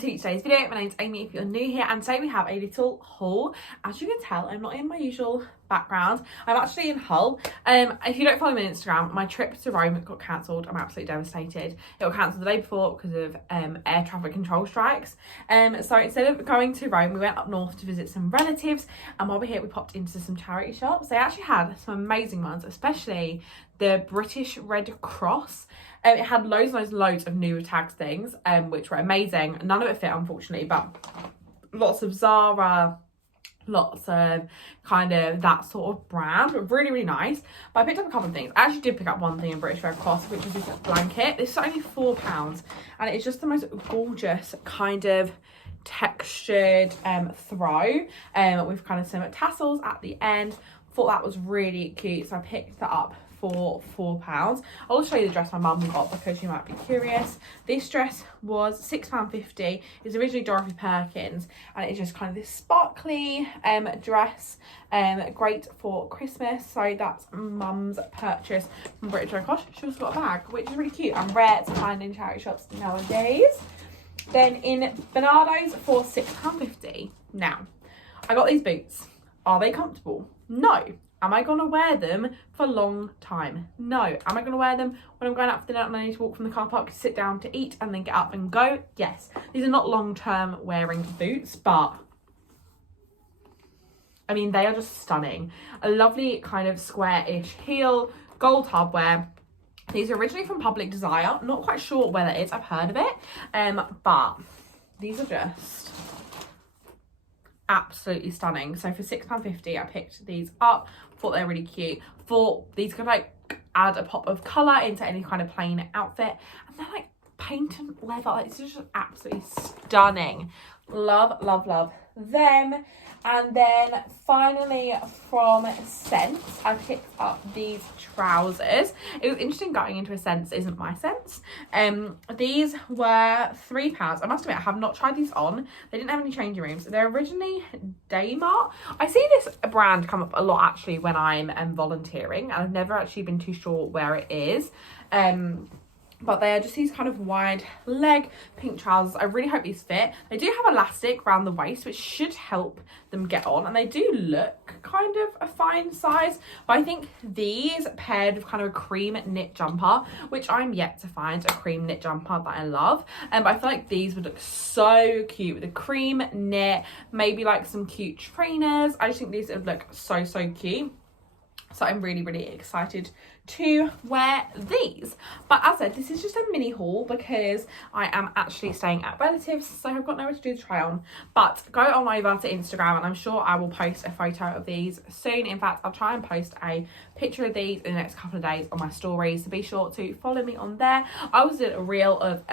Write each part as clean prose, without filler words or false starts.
to today's video. My name's Amy if you're new here, and today we have a little haul. As you can tell, I'm not in my usual background. I'm actually in Hull. If you don't follow me on Instagram, my trip to Rome got cancelled. I'm absolutely devastated. It got cancelled the day before because of air traffic control strikes. So instead of going to Rome, we went up north to visit some relatives, and while we're here we popped into some charity shops. They actually had some amazing ones, especially the British Red Cross. It had loads of new tags things, which were amazing. None of it fit, unfortunately, but lots of Zara, lots of kind of that sort of brand, but really nice. But I picked up a couple of things. I actually did pick up one thing in British Red Cross, which is this blanket. This is only £4, and it's just the most gorgeous kind of textured throw with kind of some tassels at the end. Thought that was really cute, so I picked that up for £4. I'll also show you the dress my mum got because you might be curious. This dress was £6.50. It's originally Dorothy Perkins, and it's just kind of this sparkly dress, great for Christmas. So that's mum's purchase from British Red Cross. She also got a bag, which is really cute and rare to find in charity shops nowadays. Then in Bernardo's for £6.50. Now, I got these boots. Are they comfortable? No. Am I going to wear them for a long time? No. Am I going to wear them when I'm going out for dinner and I need to walk from the car park to sit down to eat and then get up and go? Yes. These are not long-term wearing boots, but I mean, they are just stunning. A lovely kind of square-ish heel, gold hardware. These are originally from Public Desire. I'm not quite sure where that is. I've heard of it. But these are just absolutely stunning. So for £6.50 I picked these up. Thought they were really cute. Thought these could like add a pop of colour into any kind of plain outfit, and they're like painted leather. Like, it's just absolutely stunning. Love them. And then finally from Sense, I picked up these trousers. It was interesting going into a Sense isn't my sense. These were £3. I must admit, I have not tried these on. They didn't have any changing rooms. They're originally Daymart. I see this brand come up a lot actually when I'm volunteering, and I've never actually been too sure where it is. But they are just these kind of wide leg pink trousers. I really hope these fit. They do have elastic around the waist, which should help them get on. And they do look kind of a fine size. But I think these paired with kind of a cream knit jumper, which I'm yet to find a cream knit jumper that I love. But I feel like these would look so cute with a cream knit, maybe like some cute trainers. I just think these would look so cute. So I'm really excited to wear these. But as I said, this is just a mini haul because I am actually staying at relatives, so I've got nowhere to do the try on. But go on over to Instagram and I'm sure I will post a photo of these soon. In fact, I'll try and post a picture of these in the next couple of days on my stories, so be sure to follow me on there. I also did a reel of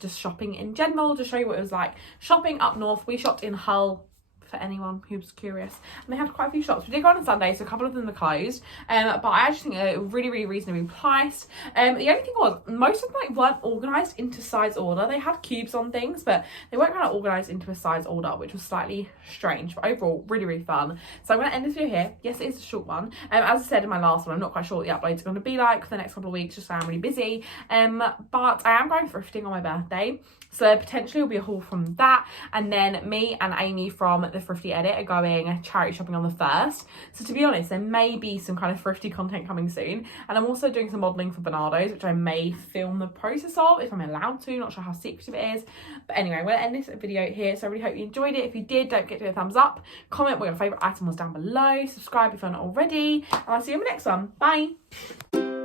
just shopping in general to show you what it was like shopping up north. We shopped in Hull, for anyone who's curious, and they had quite a few shops. We did go on Sunday, so a couple of them are closed, but I actually think they're really reasonably priced. The only thing was, most of them like weren't organised into size order. They had cubes on things, but they weren't kind of organised into a size order, which was slightly strange, but overall really fun. So I'm going to end this video here. Yes, it is a short one. As I said in my last one, I'm not quite sure what the uploads are going to be like for the next couple of weeks, just so I'm really busy, but I am going thrifting on my birthday, so potentially will be a haul from that. And then me and Amy from the Thrifty Edit are going charity shopping on the 1st. So to be honest, there may be some kind of thrifty content coming soon. And I'm also doing some modelling for Bernardo's, which I may film the process of if I'm allowed to. Not sure how secretive it is. But anyway, I'm going to end this video here. So I really hope you enjoyed it. If you did, don't forget to give a thumbs up. Comment what your favourite item was down below. Subscribe if you're not already. And I'll see you in the next one. Bye.